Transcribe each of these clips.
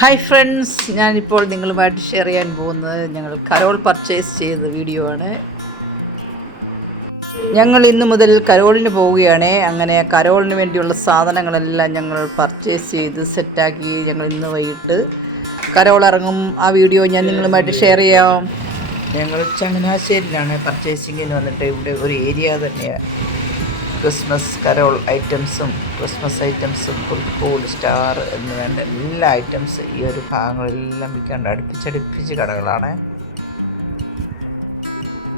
Hi friends, ഞാനിപ്പോൾ നിങ്ങളുമായിട്ട് share ചെയ്യാൻ പോകുന്നത് ഞങ്ങൾ കരോൾ പർച്ചേസ് ചെയ്ത വീഡിയോ ആണ്. ഞങ്ങൾ ഇന്നു മുതൽ കരോളിന് പോവുകയാണ്. അങ്ങനെ കരോളിന് വേണ്ടിയുള്ള സാധനങ്ങളെല്ലാം ഞങ്ങൾ പർച്ചേസ് ചെയ്ത് സെറ്റാക്കി ഞങ്ങൾ ഇന്ന് വൈകിട്ട് കരോൾ ഇറങ്ങും. ആ വീഡിയോ ഞാൻ നിങ്ങളുമായിട്ട് ഷെയർ ചെയ്യാം. ഞങ്ങൾ ചങ്ങനാശ്ശേരിയിലാണ് പർച്ചേസിങ്ങിന് വന്നിട്ട്. ഇവിടെ ഒരു ഏരിയ തന്നെയാണ് ക്രിസ്മസ് കരോൾ ഐറ്റംസും ക്രിസ്മസ് ഐറ്റംസും ഫുഡ് സ്റ്റാർ എന്ന് വേണ്ട എല്ലാ ഐറ്റംസ് ഈ ഒരു ഭാഗങ്ങളെല്ലാം വിൽക്കാണ്ട് അടുപ്പിച്ചടുപ്പിച്ച് കടകളാണ്.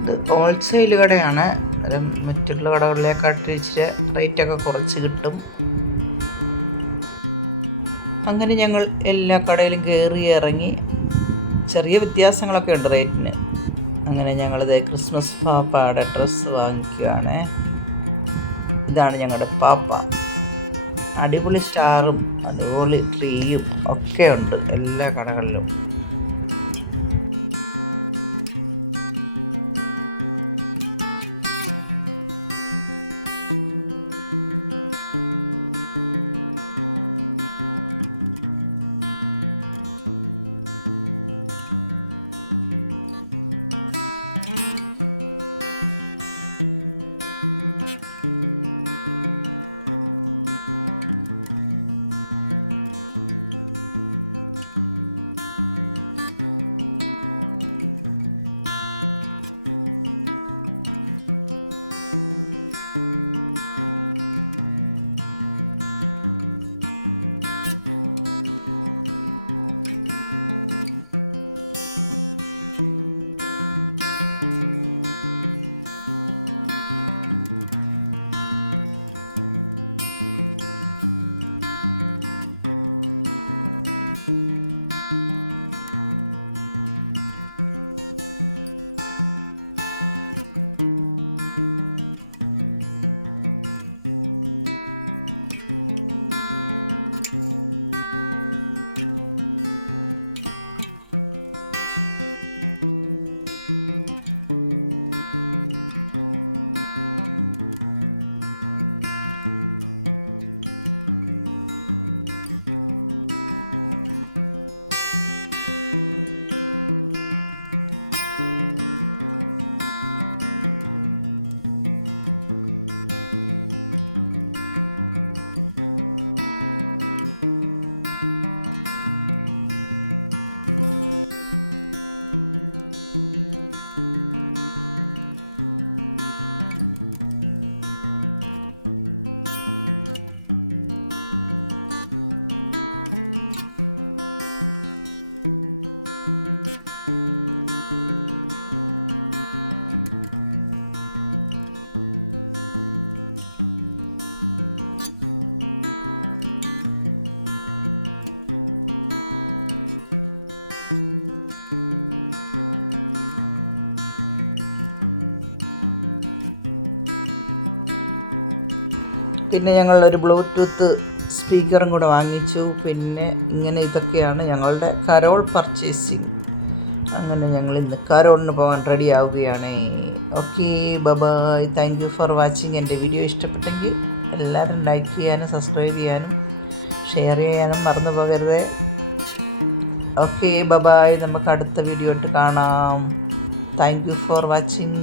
ഇത് ഹോൾസെയിൽ കടയാണ്. അന്നേരം മറ്റുള്ള കടകളിലേക്കാട്ട് ഇച്ചിരി റേറ്റൊക്കെ കുറച്ച് കിട്ടും. അങ്ങനെ ഞങ്ങൾ എല്ലാ കടയിലും കയറി ഇറങ്ങി. ചെറിയ വ്യത്യാസങ്ങളൊക്കെ ഉണ്ട് റേറ്റിന്. അങ്ങനെ ഞങ്ങളിത് ക്രിസ്മസ് പാപ്പയുടെ ഡ്രസ്സ് വാങ്ങിക്കുകയാണ്. ഇതാണ് ഞങ്ങളുടെ പാപ്പ. അടിപൊളി സ്റ്റാറും അടിപൊളി ട്രീയും ഒക്കെ ഉണ്ട് എല്ലാ കടകളിലും. പിന്നെ ഞങ്ങൾ ഒരു ബ്ലൂടൂത്ത് സ്പീക്കറും കൂടെ വാങ്ങിച്ചു. പിന്നെ ഇങ്ങനെ ഇതൊക്കെയാണ് ഞങ്ങളുടെ കരോൾ പർച്ചേസിങ്. അങ്ങനെ ഞങ്ങൾ ഇന്ന് കരോളിന് പോകാൻ റെഡി ആവുകയാണ്. Okay, bye. Thank you for watching. എൻ്റെ വീഡിയോ ഇഷ്ടപ്പെട്ടെങ്കിൽ എല്ലാവരും ലൈക്ക് ചെയ്യാനും സബ്സ്ക്രൈബ് ചെയ്യാനും ഷെയർ ചെയ്യാനും മറന്നു പോകരുത്. Okay, bye. നമുക്ക് അടുത്ത വീഡിയോ ഇട്ട് കാണാം. Thank you for watching.